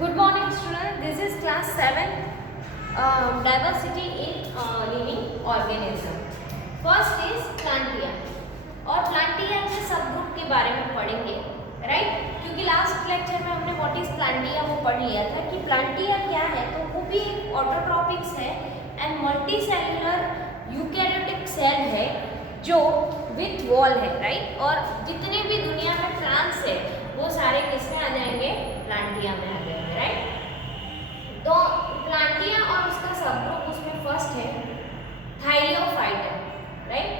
Good morning, students. This is class 7, diversity in living organism. First is Plantia. और Plantia के सब group के बारे में पढ़ेंगे, राइट? क्योंकि लास्ट लेक्चर में हमने व्हाट इज Plantia वो पढ़ लिया था कि Plantia क्या है, तो वो भी एक ऑटोट्रॉपिक्स है and multi cellular eukaryotic cell है जो विथ वॉल है, राइट? और जितने भी दुनिया में प्लांट्स है वो सारे किसमें आ जाएंगे? प्लांटिया में आ जाएंगे, राइट? तो प्लांटिया और उसका सब ग्रुप उसमें फर्स्ट है thallophyta, right?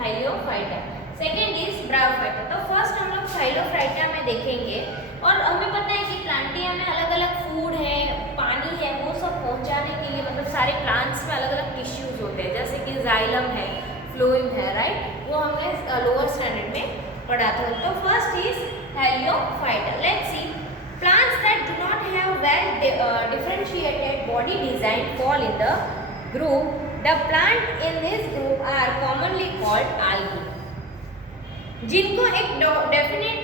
Thallophyta. Second is bryophyta. तो फर्स्ट हम लोग थाइलियोफाइटा में देखेंगे और हमें पता है कि प्लांटिया में अलग अलग फूड है, पानी है, वो सब पहुंचाने के लिए मतलब सारे प्लांट्स में अलग अलग टिश्यूज होते हैं, जैसे कि जाइलम है, फ्लोएम है, राइट? वो हमने लोअर स्टैंडर्ड में पढ़ा था। तो first is thallophyta. Let's see plants that do not have well differentiated body design fall in the group. The plant in this group are commonly called algae. जिनको एक definite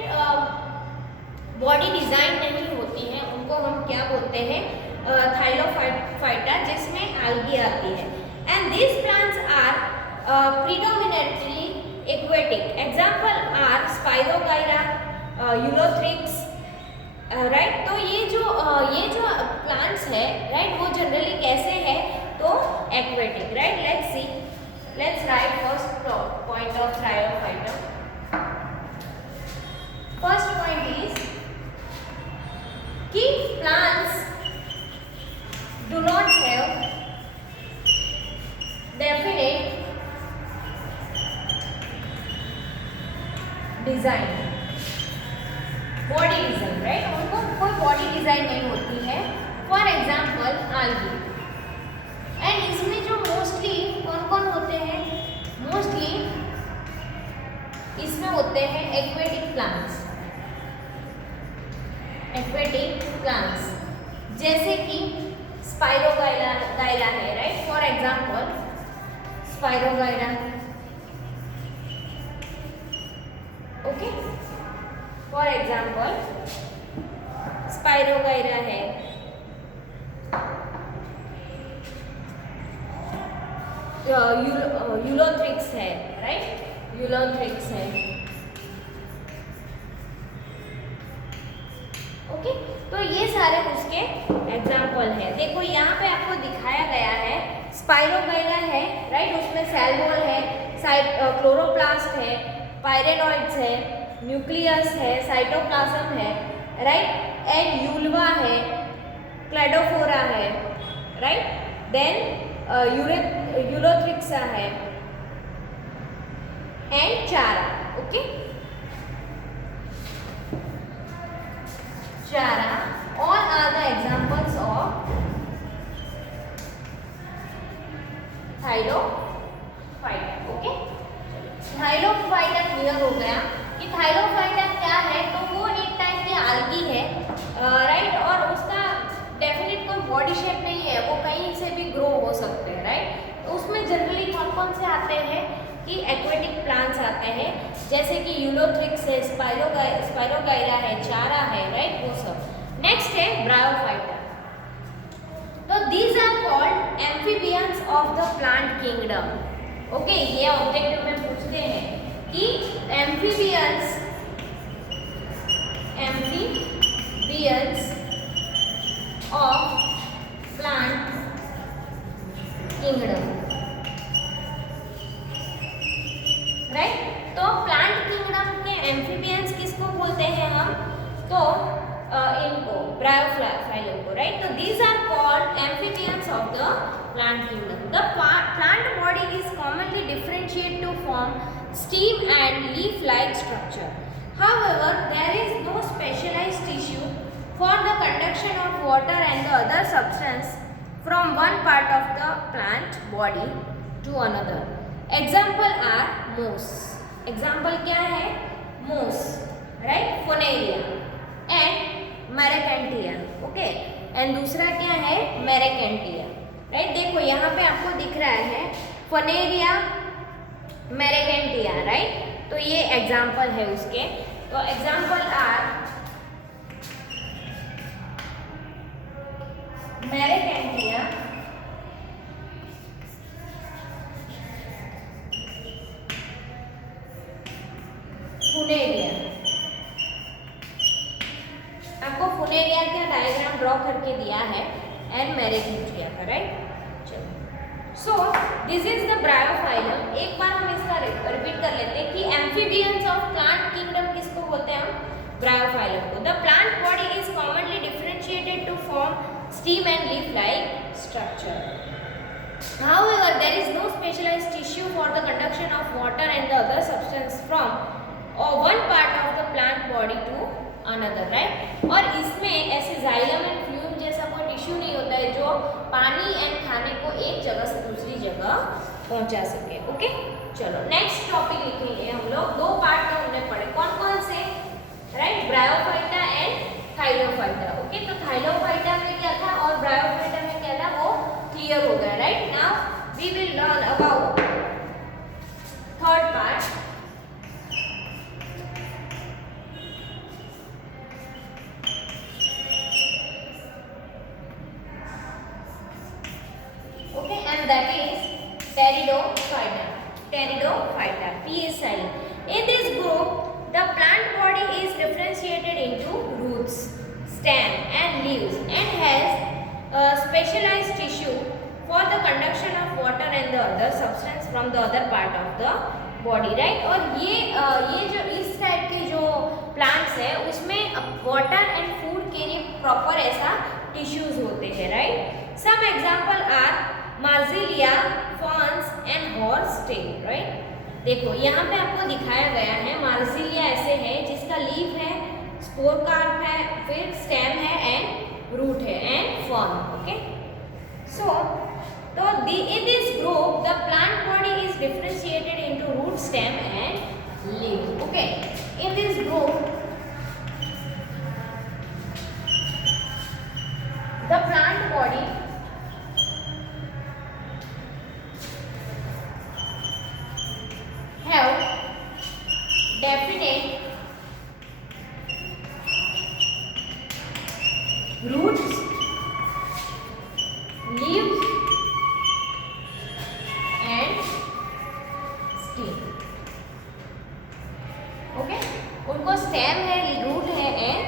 body design नहीं होती है उनको हम क्या बोलते हैं? थाइलियोफाइटा, जिसमें algae आती है। And these plants are predominantly aquatic. Example are Spirogyra, Ulothrix, right? तो ये जो प्लांट्स है, राइट, वो जनरली कैसे है? तो aquatic, right? Let's write first point of thallophyta. First point is कि plants do not have definite design, body design, right? उनको कोई बॉडी डिजाइन नहीं होती है। For example algae. एंड इसमें जो मोस्टली कौन कौन होते हैं? मोस्टली इसमें होते हैं एक्वेटिक प्लांट्स, जैसे कि स्पाइरोगाइरा है, right? For example spirogyra, okay? For example spirogyra है, यूलोथ्रिक्स है, राइट? यूलोथ्रिक्स है, ओके? तो ये सारे उसके एग्जाम्पल है। देखो यहाँ पे आपको दिखाया गया है स्पाइरोगाइरा है, राइट? उसमें सेल वॉल है, क्लोरोप्लास्ट है, पायरेनॉइड्स है, न्यूक्लियस है, साइटोप्लाज्म है, राइट? एंड यूल्वा है, क्लेडोफोरा है, राइट? देन यूलोथ्रिक्सा है एंड चारा, ओके? चारा, all are the examples of thallophyta, okay? Thallophyta clear हो गया कि थाइलियोफाइटा क्या है? तो वो एक टाइप की आल्गी है, राइट? और उसका डेफिनेट कोई बॉडी शेप नहीं है, वो कहीं से भी ग्रो हो सकते हैं, राइट? तो उसमें जनरली कौन कौन से आते हैं कि एक्वेटिक प्लांट्स आते हैं, जैसे कि यूलोथ्रिक्स है, स्पाइरोगाइरा है, चारा है, राइट? वो सब। नेक्स्ट है ब्रायोफाइटा। तो these are called amphibians of the plant kingdom, okay? ये ऑब्जेक्टिव में पूछते हैं कि amphibians of plant kingdom, right? तो प्लांट किंगडम के एम्फीबियंस किसको बोलते हैं हम? तो इनको ब्रायोफाइटा को, राइट? तो these are called amphibians of the plant kingdom. The plant body is commonly differentiate to form stem and leaf-like structure. However, there is no specialized tissue for the conduction of water and the other substance from one part of the plant body to another. Example are moss. Example क्या है? moss, right? Funaria and Mercantia, okay? And दूसरा क्या है? Mercantia, right? देखो यहाँ पे आपको दिख रहा है Funaria, Mercantia, राइट? तो ये एग्जाम्पल है उसके। तो एग्जाम्पल आर मेरिटेंटिया, फुनेरिया। आपको फुनेरिया का डायग्राम ड्रॉ करके दिया है एंड मेरिटेंटिया का, right. So this is the Bryophyllum. एक बार हम इसका रिपीट कर लेते हैं कि एम्फीबियंस ऑफ प्लांट किंगडम किसको बोलते हैं हम? ब्रायोफाइलम को। The plant body is commonly differentiated to form stem and leaf like structure. However, there is no specialized tissue for the conduction of water and the other substance from one part of the plant body to another, right? और इसमें ऐसे xylem and flume जैसा कोई tissue नहीं होता है जो पानी एंड खाने को एक जगह से दूसरी जगह पहुंचा सके। ओके, चलो नेक्स्ट टॉपिक लिखेंगे हम लोग। दो पार्ट में हमने पढ़े, कौन कौन से? Right, bryophyta and thallophyta. Okay, तो थाइलोफाइटा में क्या था और ब्रायोफाइटा में क्या था वो क्लियर हो गया, right. Now we will learn about third part. Okay, and that is pteridophyta. Pteridophyta, PSI. In this group, the plant body is differentiated into roots, stem, and leaves, and has specialized tissue for the conduction of water and the other substance from the other part of the body, right? और ये जो इस type के जो plants है उसमें water and food के लिए प्रॉपर ऐसा टिश्यूज होते हैं, right. Some example are Marsilea, ferns and horse tail, right. देखो यहाँ पे आपको दिखाया गया है मार्जिलिया ऐसे है जिसका लीफ है, स्पोर कार्प है, फिर स्टेम है एंड रूट है एंड फर्न। ओके, सो तो in this group the plant body is differentiated into root, stem and leaf. Okay, in this group the plant body have definite roots, leaves and stem. Okay, उनको stem है, root है and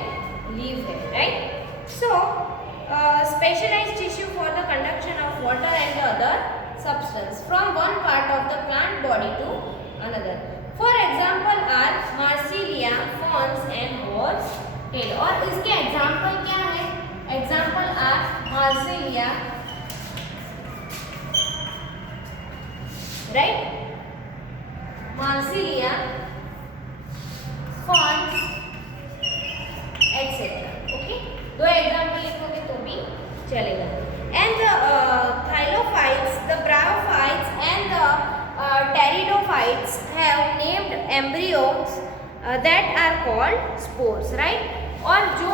leaf है, right? So specialized tissue for the conduction of water and the other substance from one part of the plant body to another. For example are Marsilia, ferns and horse tail. और इसके example क्या है? Example are Marsilia, right? Marsilia, ferns, etc. Okay, दो example लिखोगे तो भी चलेगा। And the thylophytes, the bryophytes and the pteridophytes have named embryos that are called spores, right? और जो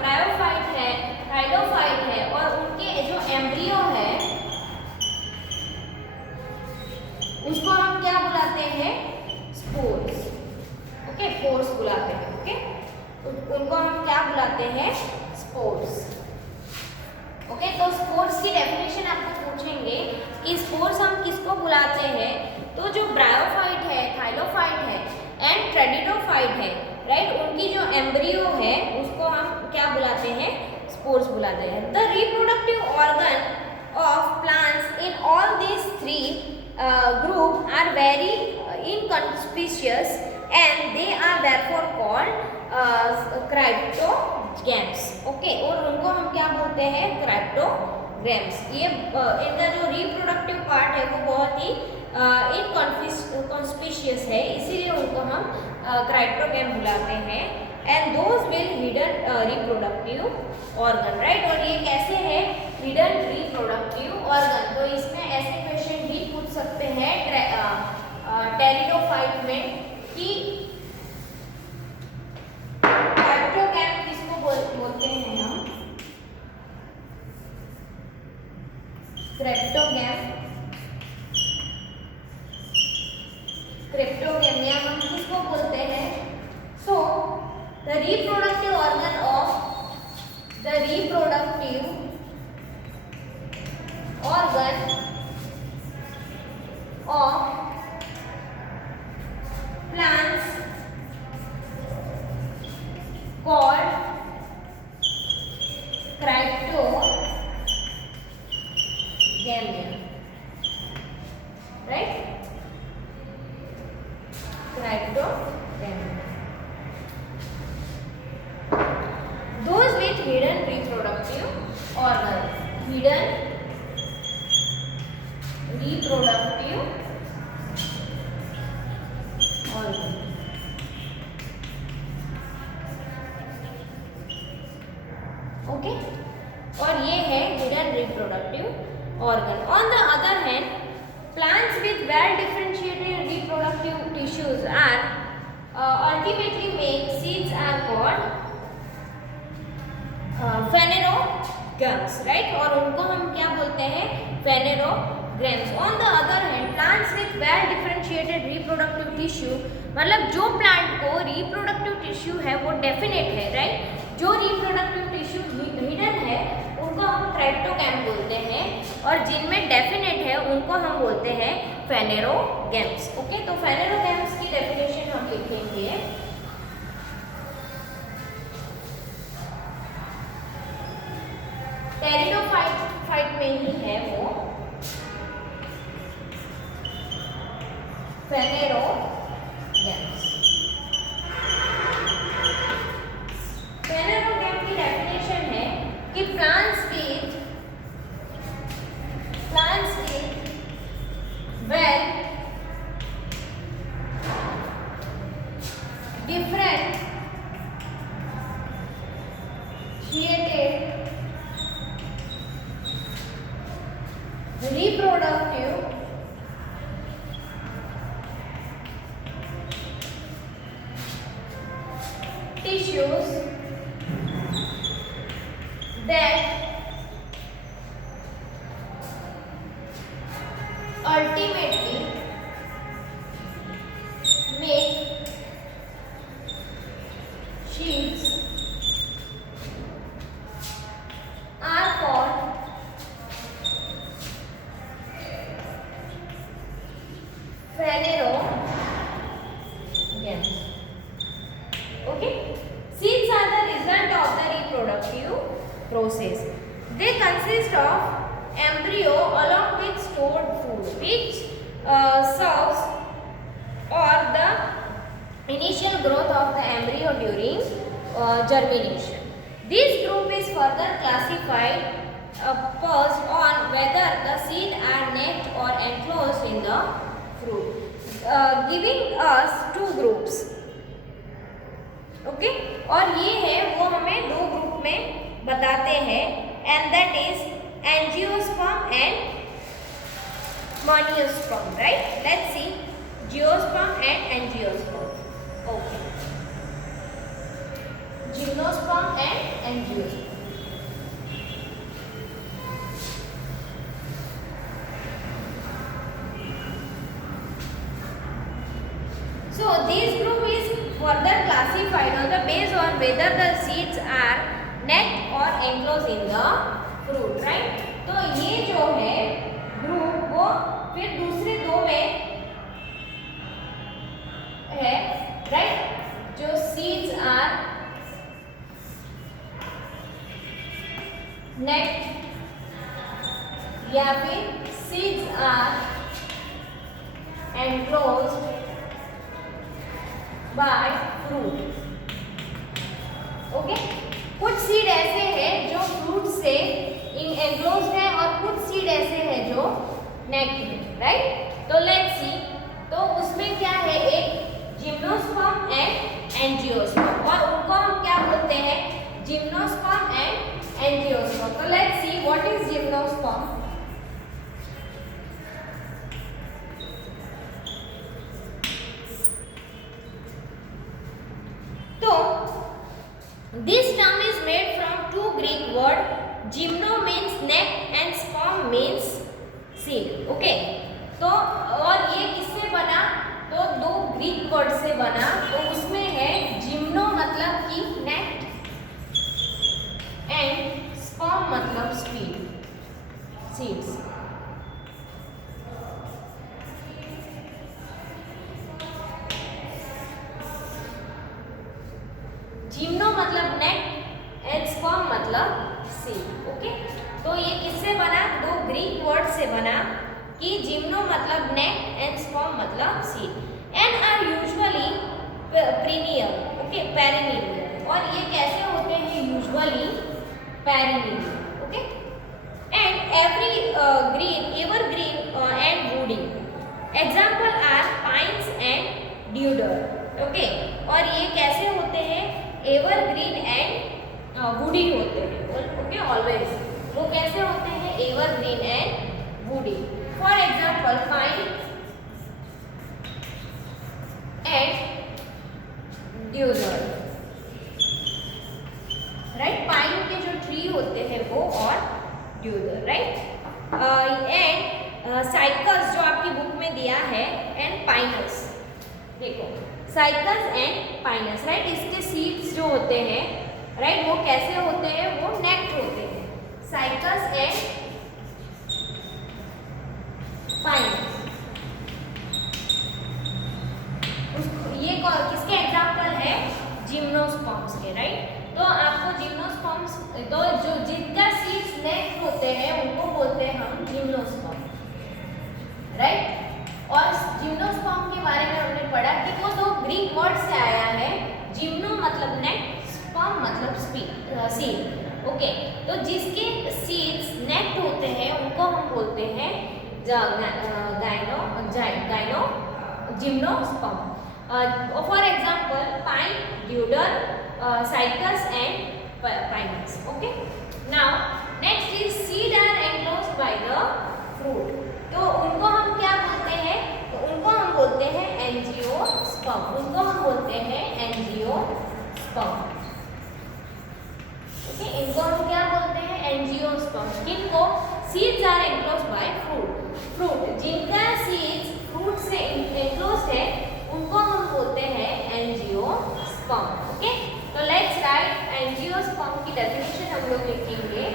ब्रायोफाइट है, थाइलोफाइट है और उनके जो एम्ब्रियो है उसको हम क्या बुलाते हैं? स्पोर्स। ओके, स्पोर्स बुलाते हैं। ओके, उनको हम क्या बुलाते हैं? स्पोर्स। ओके, तो स्पोर्स की डेफिनेशन आपको पूछेंगे कि स्पोर्स हम किसको बुलाते हैं, तो जो ब्रायोफाइट है, थाइलोफाइट है एंड टेरिडोफाइट है, राइट, उनकी जो एम्ब्रियो है उसको हम क्या बुलाते हैं? स्पोर्स बुलाते हैं। The reproductive organ of plants in all these three group are very inconspicuous and they are therefore called cryptogams. Okay, और उनको हम क्या बोलते हैं? क्राइप्टोग्राम्स। ये इनका जो रिप्रोडक्टिव पार्ट है वो बहुत ही इनकॉन्स्पिशियस है, इसीलिए उनको हम क्राइप्टोग्राम बुलाते हैं। And those will hidden reproductive organ, right. और ये कैसे है? Hidden reproductive organ. तो इसमें ऐसे क्वेश्चन भी पूछ सकते हैं टेरिडोफाइट में कि क्राइप्टोग्राम किसको बोलते हैं हम? क्रिप्टोगैमिया हम किसको बोलते हैं? So the reproductive organ of the reproductive reproductive organ, hidden reproductive organ. Okay, और ये है hidden reproductive organ. On the other hand, plants with well differentiated reproductive tissues are ultimately make seeds are called phanerogams, right? और उनको हम क्या बोलते हैं? phanerogams. On the other hand, plants with well differentiated reproductive tissue, मतलब जो plant को reproductive tissue है वो definite है, right? जो reproductive tissue hidden है उनको हम ट्रैप्टोगैम बोलते हैं, और जिनमें डेफिनेट है उनको हम बोलते हैं फेनेरोगैम्स। ओके, तो फेनेरोगैम्स की डेफिनेशन हम लिखेंगे। टेरिडोफाइट में ही है वो फेनेरोगैम्स। फेनेरोगैम की डेफिनेशन है कि plants with well differentiated reproductive tissues that ultimately make sheets are called phanerogams. Okay, seeds are the result of the reproductive process. They consist of embryo along with stored food, which serves or the initial growth of the embryo during germination. This group is further classified based on whether the seed are naked or enclosed in the fruit, giving us two groups. Okay, और ये है वो हमें दो group में बताते हैं, and that is angiosperm and gymnosperm, right? Let's see gymnosperm and angiosperm. Okay, gymnosperm and angiosperm. So this group is further classified on the basis on whether the seeds are naked or enclosed in the fruit, right? तो ये जो है group वो फिर दूसरे दो में है, राइट? जो seeds are naked या फिर seeds are enclosed by fruit. Okay, कुछ सीड ऐसे हैं जो फ्रूट से एनक्लोज्ड है और कुछ सीड ऐसे हैं जो नेक्ड है, राइट? तो लेट्स सी, तो उसमें क्या है, एक जिम्नोस्पर्म एंड एंजियोस्पर्म, और उनको हम क्या बोलते हैं? Gymnosperm and angiosperm. तो let's see what is gymnosperm. This term is made from two Greek word, gymno means neck and sperm means seed. Okay, तो और ये किससे बना? तो दो ग्रीक वर्ड से बना, तो उसमें है जिम्नो मतलब कि नेक एंड स्पर्म मतलब सीड्स। जिम्नो मतलब नेक एंड स्पर्म मतलब सीड। ओके, तो ये किससे बना? दो ग्रीक वर्ड से बना कि जिम्नो मतलब नेक एंड स्पर्म मतलब seed, and are usually perennial. Okay, perennial. और ये कैसे होते हैं? Usually perennial. Okay, and every evergreen and woody. Example are pines and deodar. Okay, और ये कैसे होते हैं? एवरग्रीन एंड वुडी होते हैं. ओके, ऑलवेज वो कैसे होते हैं? Evergreen and woody. For example pine and deodar. Right, pine के जो ट्री होते हैं वो और ड्यूजर. राइट, एंड साइकस जो आपकी बुक में दिया है, एंड पाइनस. देखो, साइकस एंड पाइनस. राइट, इसके सीड्स जो होते हैं, राइट, वो कैसे होते हैं? वो नेक्ट होते हैं. Cycas and Pinus. ये किसके एग्जाम्पल है? जिम्नोस्पर्म्स के. राइट, तो आपको जिम्नोस्पर्म्स, तो जो जिनका सीड्स नेक्ट होते हैं उनको बोलते हैं हम जिम्नोस्पर्म. राइट, और जिम्नोस्पर्म के बारे में हमने पढ़ा कि वो दो ग्रीक वर्ड से आया है. जिम्नो मतलब नेक्ट, स्पर्म मतलब सीड. ओके, तो जिसके सीड्स नेक्ट होते हैं उनको हम बोलते हैं gymno gymnosperm. For example pine, deodar, Cycas and Pinus. Okay, now next is seed are enclosed by the fruit. तो उनको हम क्या बोलते हैं? तो उनको हम बोलते हैं एंजियोस्पर्म. उनको हम बोलते हैं एंजियोस्पर्म. ओके, इनको हम क्या बोलते हैं? एंजियोस्पर्म. किनको? Seeds are enclosed by fruit. जिनका सीड्स फ्रूट से एनक्लोज्ड है उनको हम बोलते हैं एंजियोस्पर्म. ओके, तो लेट्स राइट एंजियोस्पर्म की डेफिनेशन हम लोग लिखेंगे.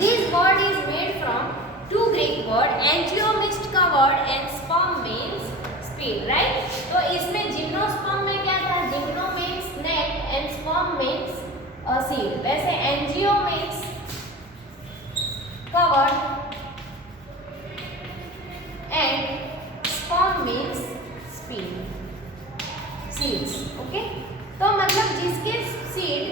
This word is made from two Greek word. Angio mixed का word and sperm means speed. Right? तो इसमें जिम्नोस्पर्म में क्या था? Gymno means net and sperm means seed. वैसे angio means covered and sperm means seeds. Okay? तो मतलब जिसके सीड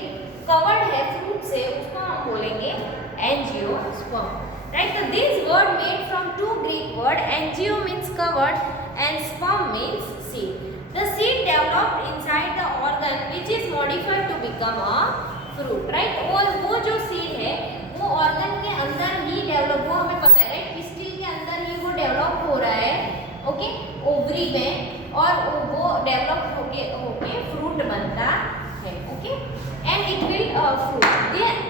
कवर्ड है फ्रूट से उसको हम बोलेंगे एंजियोस्पर्म. राइट, तो this word made from two Greek word. Angio means covered and sperm means seed. The seed developed inside the organ which is modified to become a fruit. Right, और वो जो seed है वो organ के अंदर ही develop, वो हमें पता है. राइट, पिस्टिल के अंदर ही वो डेवलप हो रहा है. ओके, ओवरी में, और वो डेवलप होके फ्रूट बनता है. Okay, and it will fruit.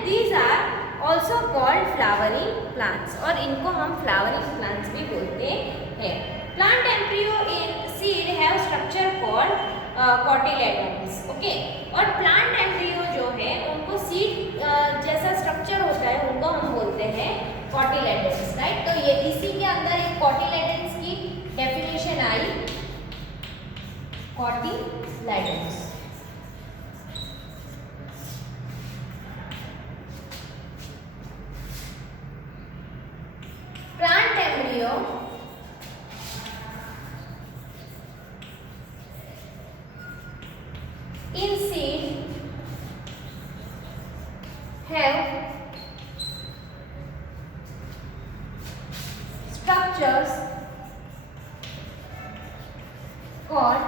These are also called flowering plants. और इनको हम flowering plants भी बोलते हैं. Plant embryo in seed have structure called cotyledons. Okay, और plant embryo जो है उनको seed जैसा structure होता है उनको हम बोलते हैं cotyledons. Right, तो ये इसी के अंदर एक cotyledons की definition I. cotyledons. Plant embryo in seed have structures called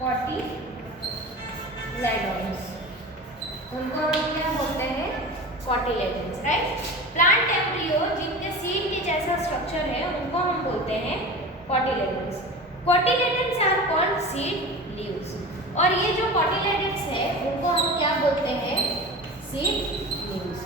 cotyledons. उनको हम क्या बोलते हैं? cotyledons. राइट, प्लांट एम्ब्रियो जिनके सीड के जैसा स्ट्रक्चर है उनको हम बोलते हैं cotyledons. cotyledons are called seed leaves. और ये जो cotyledons है उनको हम क्या बोलते हैं? Seed leaves.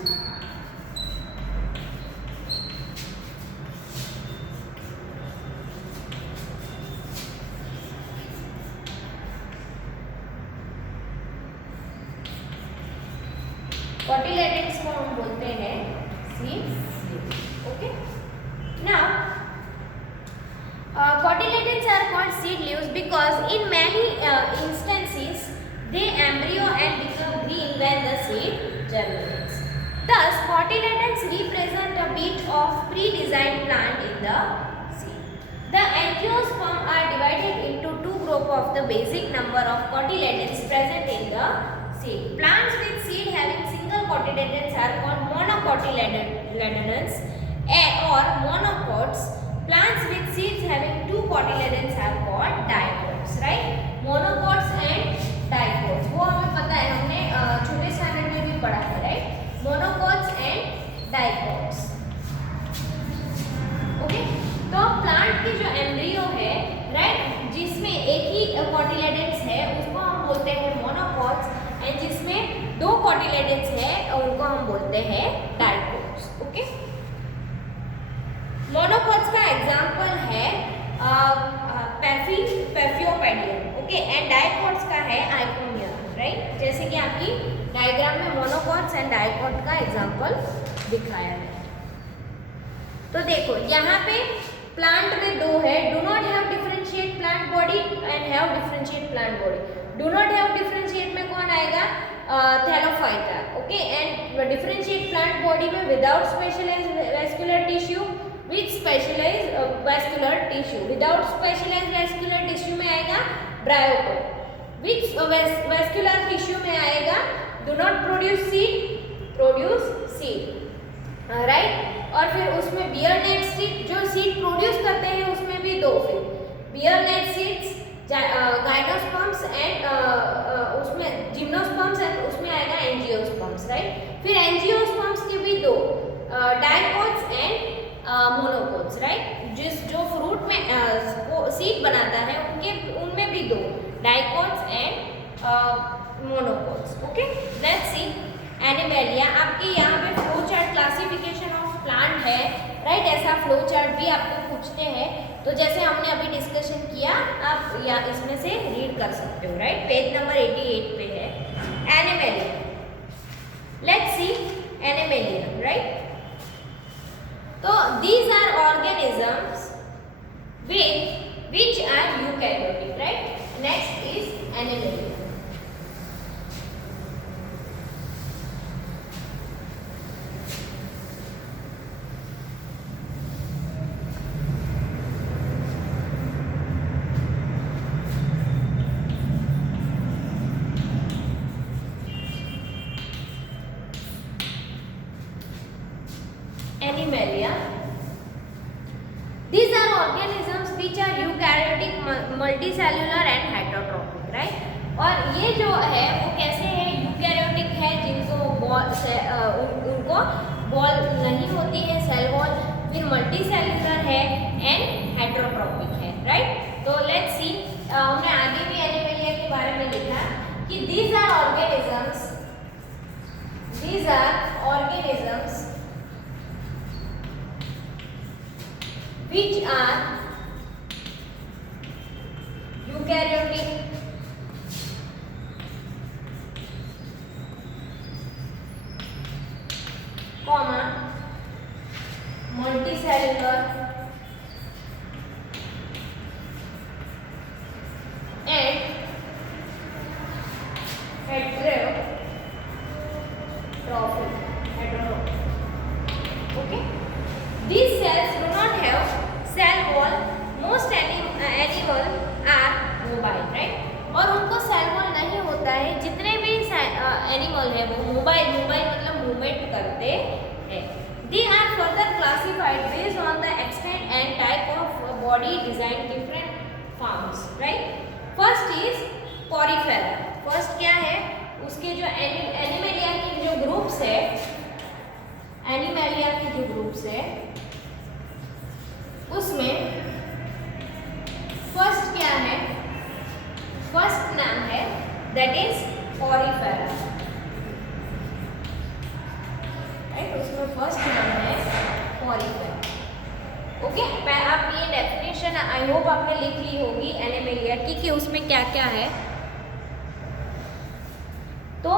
cotyledons को हम बोलते हैं seed leaves. Okay, now cotyledons are called seed leaves because in many instances they embryo and become green when the germinates. Thus, cotyledons represent a bit of pre-designed plant in the seed. The angiosperm are divided into two groups of the basic number of cotyledons present in the seed. Plants with seed having single cotyledons are called monocotyledons or monocots. Plants with seeds having two cotyledons are called dicots, right? Monocots and dicots, वो हमें पता है, हमने छोटे standard में भी पढ़ा है, right? Monocots and dicots. Okay, तो प्लांट की जो एम्ब्रियो है, राइट, जिसमें एक ही कोटिलेडन्स है उसको हम बोलते हैं मोनोकोट्स, एंड जिसमें दो कोटिलेडन्स है उनको हम बोलते हैं डाइकोट्स. ओके, मोनोकोट्स का एग्जांपल है पैफियोपेडियम, ओके, एंड डाइकोट्स का है आइकोनियम, राइट? जैसे कि आपकी डायग्राम में मोनोकोट्स एंड डाइकोट का एग्जांपल दिखाया है. तो देखो यहाँ पे प्लांट में दो है, do not have differentiate plant body and have differentiate plant body. Do not have differentiate में कौन आएगा? Thallophyta, okay, and differentiate plant body में without specialized vascular tissue with specialized vascular tissue. Without specialized vascular tissue में आएगा bryophyta. With vascular tissue में आएगा do not produce seed, right? और फिर उसमें बियर नेट सीड, जो सीड प्रोड्यूस करते हैं उसमें भी दो, फिर बियर नेट सीड्स, गाइनोस्पर्म्स एंड उसमें जिम्नोस्पर्म्स एंड उसमें आएगा एंजियोस्पर्म्स, राइट? फिर एंजियोस्पर्म्स के भी दो, डाइकोट्स एंड मोनोकोट्स, राइट? जो फ्रूट में सीड बनाता है उनमें भी दो, dicots and monocots. Okay, let's see animalia. आपके यहाँ पे flow chart classification of plant है, राइट? ऐसा फ्लो चार्ट भी आपको पूछते हैं, तो जैसे हमने अभी डिस्कशन किया आप या इसमें से रीड कर सकते हो, राइट? पेज नंबर 88 पे है animalia. Let's see animalia, right? तो these are organisms which are eukaryotic, right? Next is animalia. Animalia. These are organisms which are eukaryotic, multicellular and heterotrophic, right? और ये जो है वो कैसे है? यूकैरियोटिक है, जिनको उनको बॉल नहीं होती है, सेल वॉल, फिर मल्टीसेल्युलर है एंड हेटरोट्रॉपिक है, राइट? तो लेट्स सी, हमने आगे भी एनिमेलिया के बारे में लिखा कि these are organisms which are eukaryotic, multicellular and heterotrophic. Okay, these cells do not have cell wall. Most animal are mobile, right? और उनको सेल वॉल नहीं होता है. जितने भी एनिमल है वो मोबाइल मतलब मूवमेंट करते हैं. They are further classified based on the extent and type of body design different forms, right? First is porifera. First क्या है? उसके जो एनिमेलिया के जो ग्रुप्स है, एनिमेलिया के जो ग्रुप्स है उसमें फर्स्ट क्या है? फर्स्ट नाम है दैट इज पोरिफेरा, राइट? उसमें फर्स्ट नाम है पोरिफेरा. ओके, आप ये डेफिनेशन आई होप आपने लिख ली होगी एनिमेलिया की कि उसमें क्या क्या है. तो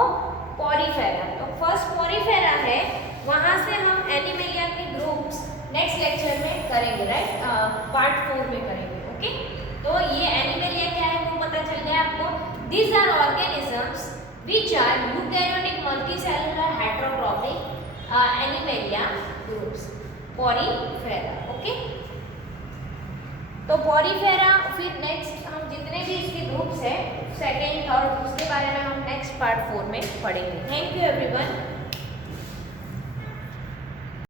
पोरिफेरा, तो फर्स्ट पोरिफेरा है, वहां से हम एनिमेलिया के ग्रुप्स नेक्स्ट लेक्चर में करेंगे, राइट? पार्ट 4 में करेंगे. ओके, तो ये एनिमेलिया क्या है वो पता चल गया आपको. These are organisms which are eukaryotic multicellular heterotrophic animalia groups, porifera. Okay, तो पोरीफेरा, फिर नेक्स्ट हम जितने भी इसके ग्रुप्स हैं सेकेंड थर्ड उसके बारे में हम नेक्स्ट पार्ट 4 में पढ़ेंगे। Thank you everyone.